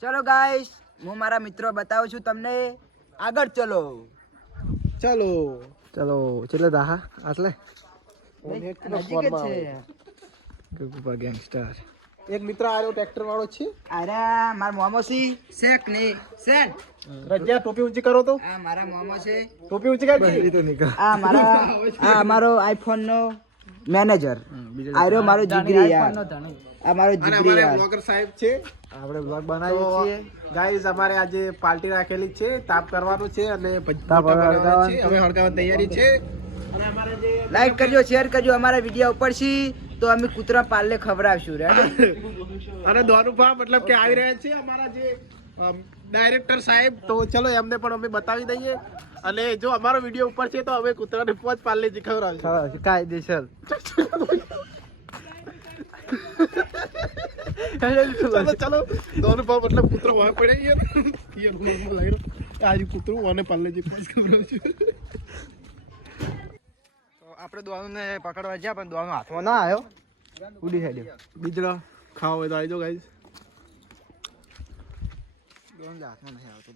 ચલો ગાઈસ, હું મારા મિત્રો બતાવું છું તમને. આગળ ચલો. ચલો ચલો દાહા આટલે નજીક જ છે. ગેંગસ્ટર એક મિત્ર આરો ટ્રેક્ટર વાળો છે. અરે મારા મોમો સી શેક ને સેન રજ્યા ટોપી ઊંચી કરો તો. આ મારા મોમો છે. ટોપી ઊંચી કરી. આ મારા આ અમારો આઈફોન નો મેનેજર. આરો મારો જીગરી યાર. આ મારો જીગરી યાર. બ્લોગર સાહેબ છે. આપણે બ્લોગ બનાવીએ છીએ. ગાઈઝ અમારે આજે પાર્ટી રાખેલી છે. તાપ કરવાનું છે અને તાપ હળગાવવાની છે. હવે હળગાવવાની તૈયારી છે. અને અમારે જે લાઈક કરજો, શેર કરજો. અમારા વિડિયો ઉપર છી તો અમે કૂતરા પાલને ખવડાવશું. રેડી? અને દોનુભા મતલબ કે આવી રહ્યા છે અમારા જે ડાયરેક્ટર સાહેબ. તો ચલો એમને પણ અમે બતાવી દઈએ. અને જો અમારો વિડીયો ઉપર છે તો હવે કૂતરાને 5 પાર્લેજી ખવડાવશું કાયદેસર. ચલો દોનુભા મતલબ કૂતરો વહે પડે યાર. આજે કૂતરું અને પાર્લેજી 5 ખવડાવશું. આપણે દોવાને પકડવા ગયા પણ દોવાનો હાથમાં ના આવ્યો. ઉડી હેડ્યો. બીજડો ખાવા હોય તો આવી જાઓ ગાઈઝ. દોવાનો હાથમાં નહીં આવતો.